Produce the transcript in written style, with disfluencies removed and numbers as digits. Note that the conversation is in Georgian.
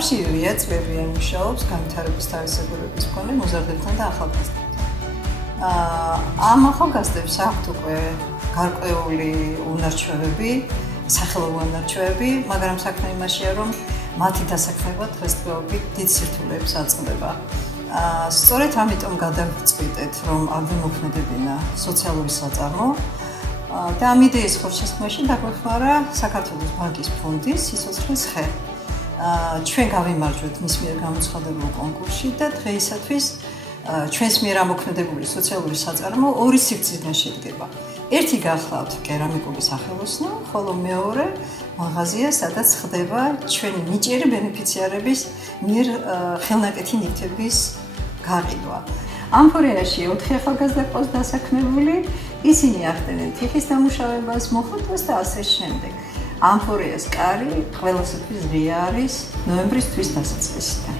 კავშირია წლებიანი მუშაობს განვითარების თავისებურების მქონე მოზარდებთან და ახალგაზრდებთან. ამ ახალგაზრდებს აქვთ უკვე გარკვეული უნარჩვევები, სახელოვანი უნარჩვევები, მაგრამ საქმე იმაშია, რომ მათი დასაქმება დღესდღეობით დიდ სირთულეებს აწყდება. სწორედ ამიტომ გადავწყვიტეთ, რომ არ ვიმოქმედებინა სოციალური საწარმო და ამ იდეის ხელშესხმაში დაგვეხმარა საქართველოს ბანკის ფონდის სიცოცხლის ხე. ჩვენ გავიმარჯვეთ მის მიერ გამოცხადებულ კონკურსში და დღეისათვის ჩვენს მიერ ამოქმედებული სოციალური საწარმო ორი სიგრძიდან შედგება. ერთი გახლავთ კერამიკული სახელოსნო, ხოლო მეორე მაღაზია, სადაც ხდება ჩვენი ნიჭიერი ბენეფიციარების მიერ ხელნაკეთი ნივთების გაყიდვა. ამ ფორიაში 4 ახალგაზრდა ყავს დასაქმებული, ისინი ახდენენ თიხის დამუშავებას, მოხატვას და ასე შემდეგ. ამ ფორიას კარი ყველასათვის ღია არის ნოემბრის თვის დასაწყისიდან.